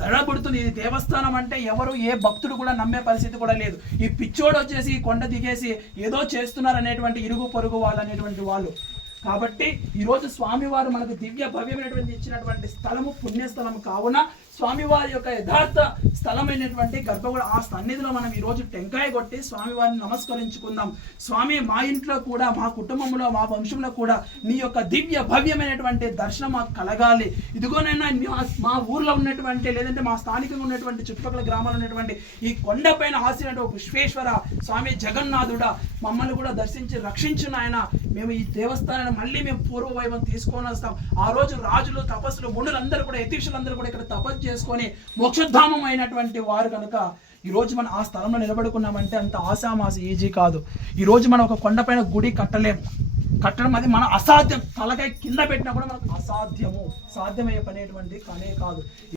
దడబుడుతుంది. ఇది దేవస్థానం అంటే ఎవరు ఏ భక్తుడు కూడా నమ్మే పరిస్థితి కూడా లేదు. ఈ పిచ్చోడు వచ్చేసి కొండ దిగేసి ఏదో చేస్తున్నారు అనేటువంటి ఇరుగు పొరుగు వాళ్ళు అనేటువంటి వాళ్ళు. కాబట్టి ఈరోజు స్వామివారు మనకు దివ్య భవ్యమైనటువంటి ఇచ్చినటువంటి స్థలము పుణ్యస్థలం కావున స్వామివారి యొక్క యథార్థ స్థలమైనటువంటి గర్భగుడి ఆ సన్నిధిలో మనం ఈరోజు టెంకాయ కొట్టి స్వామివారిని నమస్కరించుకుందాం. స్వామి, మా ఇంట్లో కూడా, మా కుటుంబంలో, మా వంశంలో కూడా నీ యొక్క దివ్య భవ్యమైనటువంటి దర్శనం మాకు కలగాలి. ఇదిగోనైనా మా ఊర్లో ఉన్నటువంటి లేదంటే మా స్థానికంగా ఉన్నటువంటి చుట్టుపక్కల గ్రామాల్లో ఉన్నటువంటి ఈ కొండపైన ఆసినటువంటి విశ్వేశ్వర స్వామి జగన్నాథుడా మమ్మల్ని కూడా దర్శించి రక్షించిన ఆయన. మేము ఈ దేవస్థానాన్ని మళ్ళీ మేము పూర్వవైభవం తీసుకొని వస్తాం. ఆ రోజు రాజులు, తపస్సులు, మునులందరూ కూడా, యతీషులందరూ కూడా ఇక్కడ తపస్సు చేసుకొని మోక్షధామం అయినటువంటి వారు కనుక ఈరోజు మనం ఆ స్థలంలో నిలబడుకున్నామంటే అంత ఆశామాసి ఈజీ కాదు. ఈరోజు మనం ఒక కొండపైన గుడి కట్టడం అది మన అసాధ్యం. తలకాయ కింద పెట్టినా కూడా మనకు అసాధ్యము. సాధ్యమయ్యే పనేటువంటిది కానే కాదు.